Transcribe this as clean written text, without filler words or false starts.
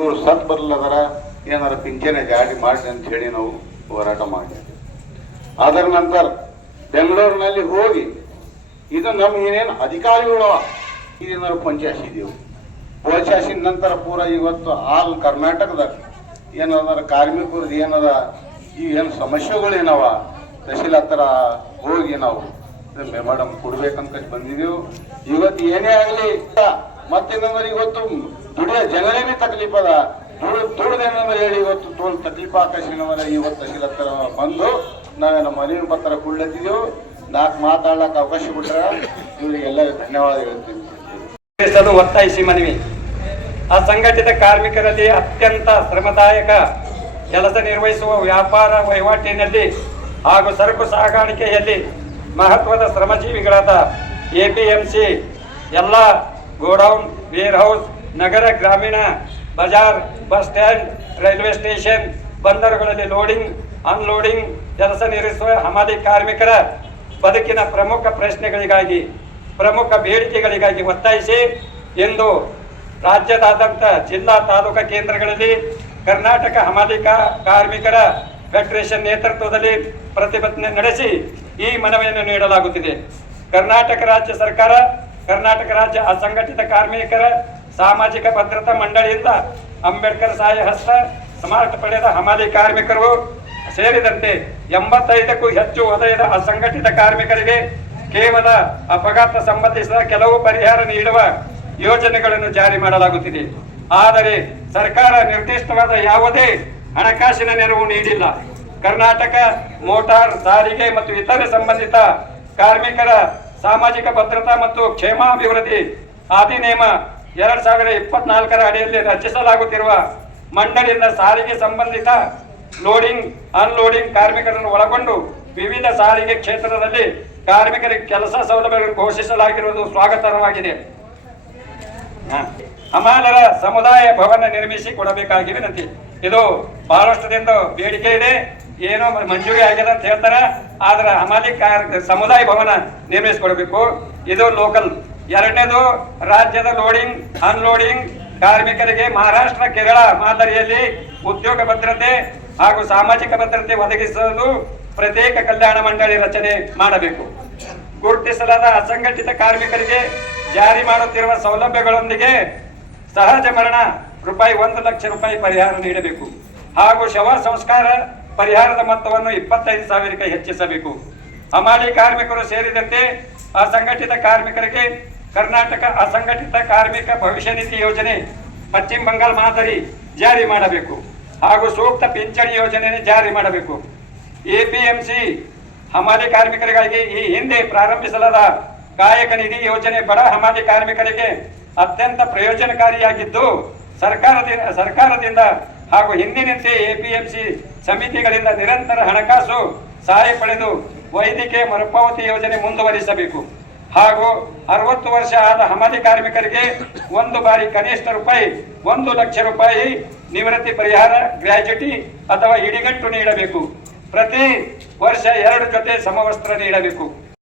ಇವರು ಸತ್ ಬರಲ್ಲದರ ಏನಾರ ಪಿಂಚಣಿ ಜಾರಿ ಮಾಡಿ ಅಂತ ಹೇಳಿ ನಾವು ಹೋರಾಟ ಮಾಡಿದ್ವಿ. ಅದರ ನಂತರ ಬೆಂಗಳೂರಿನಲ್ಲಿ ಹೋಗಿ ಇದು ನಮ್ಮ ಏನೇನು ಅಧಿಕಾರಿಗಳು ಏನಾರು ಪಂಚಾಯಿಸಿದೆವು. ಪಂಚಾಯಿಸಿದ ನಂತರ ಪೂರ ಇವತ್ತು ಆಲ್ ಕರ್ನಾಟಕದ ಏನಾರ ಕಾರ್ಮಿಕರದ್ದು ಏನದ ಈ ಏನು ಸಮಸ್ಯೆಗಳು ಏನವ ತಹಶೀಲ್ ಹತ್ರ ಹೋಗಿ ನಾವು ಮೇಡಮ್ ಕೊಡ್ಬೇಕಂತ ಬಂದಿದ್ದೆವು. ಇವತ್ತು ಏನೇ ಆಗಲಿ ಮತ್ತೇನಂದ್ರೆ ಇವತ್ತು ದುಡಿಯ ಜನರೇನೇ ತಕ್ಲೀಫ್ ಅದ, ದುಡ್ದೇನಂದ್ರೆ ಹೇಳಿ ಇವತ್ತು ತೋಲ್ ತಕ್ಲೀಫ್ ಆಕಾಶನವರ ಇವತ್ತು ತಹಶೀಲ್ ಹತ್ರ ಬಂದು ನಾವೇನು ಮನವಿ ಪತ್ರ ಕೊಡ್ಲತ್ತಿದ್ದೆವು. ನಾಲ್ಕು ಮಾತಾಡ್ಲಕ್ಕೆ ಅವಕಾಶ ಬಿಟ್ರ ಇವರಿಗೆಲ್ಲ ಧನ್ಯವಾದ ಹೇಳ್ತೀನಿ. ಒತ್ತಾಯಿಸಿ ಮನವಿ. ಅಸಂಘಟಿತ ಕಾರ್ಮಿಕರಲ್ಲಿ ಅತ್ಯಂತ ಶ್ರಮದಾಯಕ ಕೆಲಸ ನಿರ್ವಹಿಸುವ ವ್ಯಾಪಾರ ವಹಿವಾಟಿನಲ್ಲಿ ಹಾಗೂ ಸರಕು ಸಾಗಾಣಿಕೆಯಲ್ಲಿ ಮಹತ್ವದ ಶ್ರಮಜೀವಿಗಳಾದ ಎಪಿಎಂಸಿ ಎಲ್ಲ ಗೋಡೌನ್, ವೇರ್ ಹೌಸ್, ನಗರ, ಗ್ರಾಮೀಣ, ಬಜಾರ್, ಬಸ್ ಸ್ಟ್ಯಾಂಡ್, ರೈಲ್ವೆ ಸ್ಟೇಷನ್, ಬಂದರುಗಳಲ್ಲಿ ಲೋಡಿಂಗ್ ಅನ್ಲೋಡಿಂಗ್ ಕೆಲಸ ನಿರ್ವಹಿಸುವ ಹಮಾಲಿ ಕಾರ್ಮಿಕರ ಬದುಕಿನ ಪ್ರಮುಖ ಪ್ರಶ್ನೆಗಳಿಗಾಗಿ, ಪ್ರಮುಖ ಬೇಡಿಕೆಗಳಿಗಾಗಿ ಒತ್ತಾಯಿಸಿ ಇಂದು ರಾಜ್ಯದಾದ್ಯಂತ ಜಿಲ್ಲಾ ತಾಲೂಕಾ ಕೇಂದ್ರಗಳಲ್ಲಿ ಕರ್ನಾಟಕ ಹಮಾಲಿ ಕಾರ್ಮಿಕರ ಫೆಡರೇಷನ್ ನೇತೃತ್ವದಲ್ಲಿ ಪ್ರತಿಭಟನೆ ನಡೆಸಿ ಈ ಮನವಿಯನ್ನು ನೀಡಲಾಗುತ್ತಿದೆ. ಕರ್ನಾಟಕ ರಾಜ್ಯ ಸರ್ಕಾರ, ಕರ್ನಾಟಕ ರಾಜ್ಯ ಅಸಂಘಟಿತ ಕಾರ್ಮಿಕರ ಸಾಮಾಜಿಕ ಭದ್ರತಾ ಮಂಡಳಿಯಿಂದ ಅಂಬೇಡ್ಕರ್ ಸಹಾಯ ಹಸ್ತ, ಸ್ಮಾರ್ಟ್ ಪಡೆದ ಹಮಾಲಿ ಕಾರ್ಮಿಕರು ಸೇರಿದಂತೆ 85ಕ್ಕೂ ಹೆಚ್ಚು ವಲಯದ ಅಸಂಘಟಿತ ಕಾರ್ಮಿಕರಿಗೆ ಕೇವಲ ಅಪಘಾತ ಸಂಬಂಧಿಸಿದ ಕೆಲವು ಪರಿಹಾರ ನೀಡುವ ಯೋಜನೆಗಳನ್ನು ಜಾರಿ ಮಾಡಲಾಗುತ್ತಿದೆ. ಆದರೆ ಸರ್ಕಾರ ನಿರ್ದಿಷ್ಟವಾದ ಯಾವುದೇ ಹಣಕಾಸಿನ ನೆರವು ನೀಡಿಲ್ಲ. ಕರ್ನಾಟಕ ಮೋಟಾರ್ ಸಾರಿಗೆ ಮತ್ತು ಇತರೆ ಸಂಬಂಧಿತ ಕಾರ್ಮಿಕರ ಸಾಮಾಜಿಕ ಭದ್ರತಾ ಮತ್ತು ಕ್ಷೇಮಾಭಿವೃದ್ಧಿ ಅಧಿನಿಯಮ 2024ರ ಅಡಿಯಲ್ಲಿ ರಚಿಸಲಾಗುತ್ತಿರುವ ಮಂಡಳಿಯಿಂದ ಸಾರಿಗೆ ಸಂಬಂಧಿತ ಲೋಡಿಂಗ್ ಅನ್ಲೋಡಿಂಗ್ ಕಾರ್ಮಿಕರನ್ನು ಒಳಗೊಂಡು ವಿವಿಧ ಸಾರಿಗೆ ಕ್ಷೇತ್ರದಲ್ಲಿ ಕಾರ್ಮಿಕರಿಗೆ ಕೆಲಸ ಸೌಲಭ್ಯಗಳನ್ನು ಘೋಷಿಸಲಾಗಿರುವುದು ಸ್ವಾಗತಾರ್ಹವಾಗಿದೆ. ಹಮಾಲರ ಸಮುದಾಯ ಭವನ ನಿರ್ಮಿಸಿ ಕೊಡಬೇಕಾಗಿ ವಿನಂತಿ. ಇದು ಬಹಳಷ್ಟು ದಿನದ ಬೇಡಿಕೆ ಇದೆ, ಏನೋ ಮಂಜೂರಿ ಆಗಿದೆ ಅಂತ ಹೇಳ್ತಾರೆ. ಆದ್ರೆ ಹಮಾಲಿ ಸಮುದಾಯ ಭವನ ನಿರ್ಮಿಸಿಕೊಡ್ಬೇಕು. ಇದು ಲೋಕಲ್. ಎರಡನೇದು, ರಾಜ್ಯದ ಲೋಡಿಂಗ್ ಅನ್ಲೋಡಿಂಗ್ ಕಾರ್ಮಿಕರಿಗೆ ಮಹಾರಾಷ್ಟ್ರ, ಕೇರಳ ಮಾದರಿಯಲ್ಲಿ ಉದ್ಯೋಗ ಭದ್ರತೆ ಹಾಗೂ ಸಾಮಾಜಿಕ ಭದ್ರತೆ ಒದಗಿಸಲು ಪ್ರತ್ಯೇಕ ಕಲ್ಯಾಣ ಮಂಡಳಿ ರಚನೆ ಮಾಡಬೇಕು. ಗುರುತಿಸಲಾದ ಅಸಂಘಟಿತ ಕಾರ್ಮಿಕರಿಗೆ ಜಾರಿ ಮಾಡುತ್ತಿರುವ ಸೌಲಭ್ಯಗಳೊಂದಿಗೆ ಸಹಜ ಮರಣ ₹1 ಲಕ್ಷ ಪರಿಹಾರ ನೀಡಬೇಕು ಹಾಗೂ ಶವ ಸಂಸ್ಕಾರ ಪರಿಹಾರದ ಮೊತ್ತವನ್ನು 25,000ಕ್ಕೆ ಹೆಚ್ಚಿಸಬೇಕು. ಹಮಾಲಿ ಕಾರ್ಮಿಕರು ಸೇರಿದಂತೆ ಅಸಂಘಟಿತ ಕಾರ್ಮಿಕರಿಗೆ ಕರ್ನಾಟಕ ಅಸಂಘಟಿತ ಕಾರ್ಮಿಕ ಭವಿಷ್ಯ ನಿಧಿ ಯೋಜನೆ ಪಶ್ಚಿಮ ಬಂಗಾಳ ಮಾದರಿ ಜಾರಿ ಮಾಡಬೇಕು ಹಾಗೂ ಸೂಕ್ತ ಪಿಂಚಣಿ ಯೋಜನೆ ಜಾರಿ ಮಾಡಬೇಕು. ಎಪಿಎಂಸಿ ಹಮಾಲಿ ಕಾರ್ಮಿಕರಿಗಾಗಿ ಈ ಹಿಂದೆ ಪ್ರಾರಂಭಿಸಲಾದ ಕಾಯಕ ನಿಧಿ ಯೋಜನೆ ಬಡ ಹಮಾಲಿ ಕಾರ್ಮಿಕರಿಗೆ ಅತ್ಯಂತ ಪ್ರಯೋಜನಕಾರಿಯಾಗಿದ್ದು ಸರ್ಕಾರದಿಂದ ಹಾಗೂ ಹಿಂದಿನಂತೆ ಎಪಿಎಂಸಿ ಸಮಿತಿಗಳಿಂದ ನಿರಂತರ ಹಣಕಾಸು ಸಹಾಯ ಪಡೆದು ವೈದ್ಯಕೀಯ ಮರುಪಾವತಿ ಯೋಜನೆ ಮುಂದುವರಿಸಬೇಕು ಹಾಗೂ 60 ವರ್ಷ ಆದ ಹಮಾಲಿ ಕಾರ್ಮಿಕರಿಗೆ ಒಂದು ಬಾರಿ ಕನಿಷ್ಠ ₹1 ಲಕ್ಷ ನಿವೃತ್ತಿ ಪರಿಹಾರ, ಗ್ರ್ಯಾಚ್ಯುಟಿ ಅಥವಾ ಇಡಿಗಂಟು ನೀಡಬೇಕು. ಪ್ರತಿ ವರ್ಷ 2 ಜೊತೆ ಸಮವಸ್ತ್ರ ನೀಡಬೇಕು.